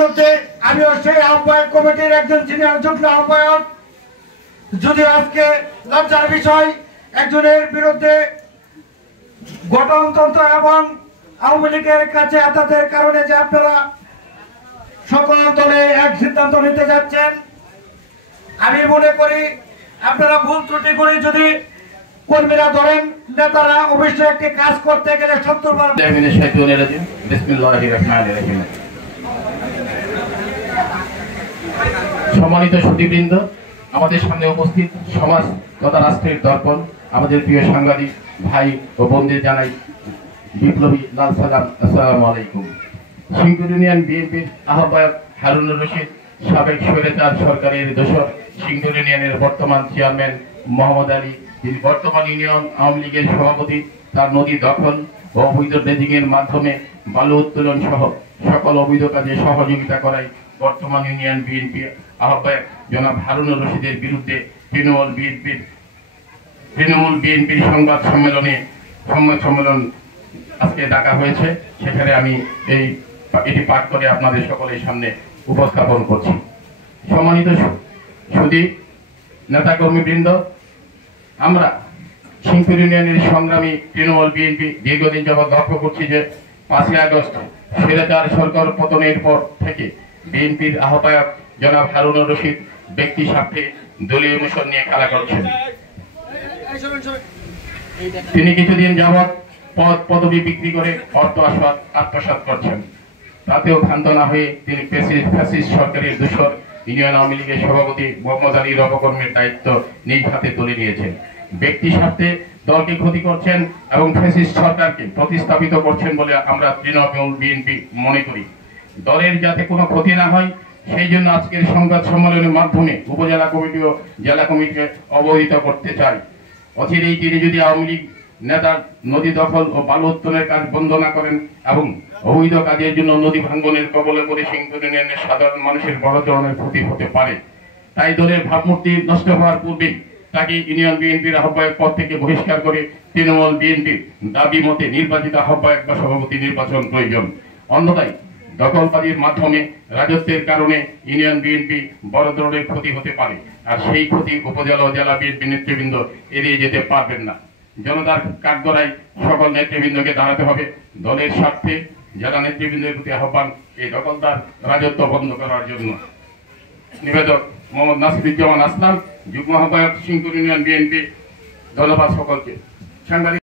বিরুদ্ধে আমিও সেই আহ্বায়ক কমিটির একজন সিনিয়র যুগ্ম আহ্বায়ক। যদি আজকে লজ্জার বিষয় একজনের বিরুদ্ধে গঠনতন্ত্র এবং আওয়ামী লীগের কাছে আতাতের কারণে যে আপনারা সকল দলে এক সিদ্ধান্ত নিতে যাচ্ছেন, আমি মনে করি আপনারা ভুল ত্রুটি করে যদি কর্মীরা ধরেন, নেতারা অবশ্যই একটি কাজ করতে গেলে 70 বার। সম্মানিত সুধীবৃন্দ, আমাদের সামনে উপস্থিত সমাজ তথা রাষ্ট্রের দর্পণ আমাদের প্রিয় সাংবাদিক ভাই ও বোনদের জানাই বিপ্লবী লাল সালাম, আসসালামু আলাইকুম। সিংপুর ইউনিয়ন বিএনপির আহ্বায়ক হারুনুর রশিদ, সাবেক স্বৈরাচার সরকারের দোসর সিংপুর ইউনিয়নের বর্তমান চেয়ারম্যান মোহাম্মদ আলী, যিনি বর্তমান ইউনিয়ন আওয়ামী লীগের সভাপতি, তার নদী দখল ও অবৈধ ড্রেজিং এর মাধ্যমে বালু উত্তোলন সহ সকল অবৈধ কাজে সহযোগিতা করায় বর্তমান ইউনিয়ন বিএনপি আহ্বায়ক জনাব হারুনুর রশিদের বিরুদ্ধে তৃণমূল বিএনপির সংবাদ সম্মেলন আজকে ডাকা হয়েছে। সেখানে আমি এটি পাঠ করে আপনাদের সকলের সামনে উপস্থাপন করছি। সম্মানিত সুধী নেতাকর্মীবৃন্দ, আমরা সিংপুর ইউনিয়নের সংগ্রামী তৃণমূল বিএনপি দীর্ঘদিন যাবৎ লক্ষ্য করছি যে 5ই আগস্ট স্বৈরাচার সরকার পতনের পর থেকে বিএনপির আহ্বায়ক জনাব হারুনুর রশিদ ব্যক্তি স্বার্থে দলীয় মিশন নিয়ে খেলা করছেন। তিনি কিছুদিন যাবৎ পদবি বিক্রি করে অর্থ আত্মসাৎ করছেন। তাতেও ক্ষান্ত না হয়ে তিনি ফ্যাসিস্ট সরকারের দোসর ইউনিয়ন আওয়ামী লীগের সভাপতি মোহাম্মদ আলীর অপকর্মের দায়িত্ব নিজ হাতে তুলে নিয়েছেন। ব্যক্তি স্বার্থে দলকে ক্ষতি করছেন এবং ফ্যাসিস্ট সরকারকে প্রতিস্থাপিত করছেন বলে আমরা তৃণমূল বিএনপি মনে করি। দলের যাতে কোনো ক্ষতি না হয় সেই জন্য আজকের সংবাদ সম্মেলনের মাধ্যমে উপজেলা কমিটি ও জেলা কমিটিকে অবহিত করতে চাই। অচিরেই তিনি যদি আওয়ামী লীগ নেতার নদী দখল ও বালু উত্তোলনের কাজ বন্ধ না করেন এবং অবৈধ কাজের জন্য নদী ভাঙ্গনের কবলে পড়ে সিংপুর ইউনিয়নের সাধারণ মানুষের বড় ধরনের ক্ষতি হতে পারে। তাই দলের ভাবমূর্তি নষ্ট হওয়ার পূর্বেই তাকে ইউনিয়ন বিএনপির আহ্বায়ক পদ থেকে বহিষ্কার করে তৃণমূল বিএনপির দাবি মতে নির্বাচিত আহ্বায়ক বা সভাপতি নির্বাচন প্রয়োজন। অন্যথায় দখলবাজির মাধ্যমে রাজত্বের কারণে ইউনিয়ন বিএনপি বড় ধরনের ক্ষতি হতে পারে, আর সেই ক্ষতি উপজেলা ও জেলা বিএনপি নেতৃবৃন্দ এড়িয়ে যেতে পারবেন না। জনতার কাঠগড়ায় সকল নেতৃবৃন্দকে দাঁড়াতে হবে। দলের স্বার্থে জেলা নেতৃবৃন্দের প্রতি আহ্বান, এই দখলদার রাজত্ব বন্ধ করার জন্য। নিবেদক মোহাম্মদ নাসিরুজ্জামান আসলাম, যুগ্ম আহ্বায়ক সিংপুর ইউনিয়ন বিএনপি। ধন্যবাদ সকলকে। সাংবাদিক